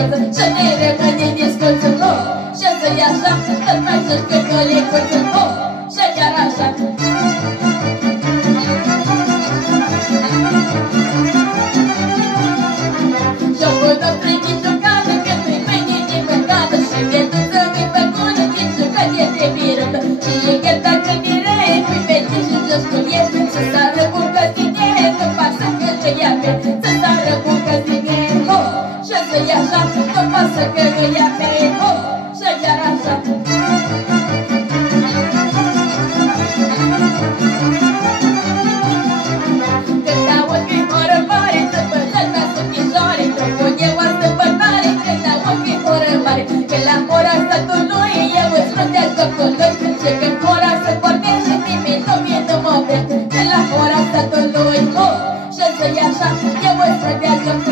lecuță și ne rămâne discuță, oh. Și să-i așa, tot mai să-și cântă lecuță, oh. Și chiar așa. Jocul nostru e din jucată, pentru-i mâine din păcată și vietuță din făcună, din jucat e trebirâtă. Și e chiar dacă direi, pui pe tine și jos cum e, să sară cu căzine, nu pasă că îi pe, să sară cu căzine, oh. Și să-i așa, nu pasă că îi pe, oh. Și chiar așa. Când aud că-i horă mare, să pățăta sub pișoare, trocul eu a săpătare. Când aud că-i horă mare, că la hora statului eu îți fruntea jocului. Și când hora se pornește, nimeni nu mă oprește. Că la hora statului, oh. Și să-i așa, eu îți fruntea jocului.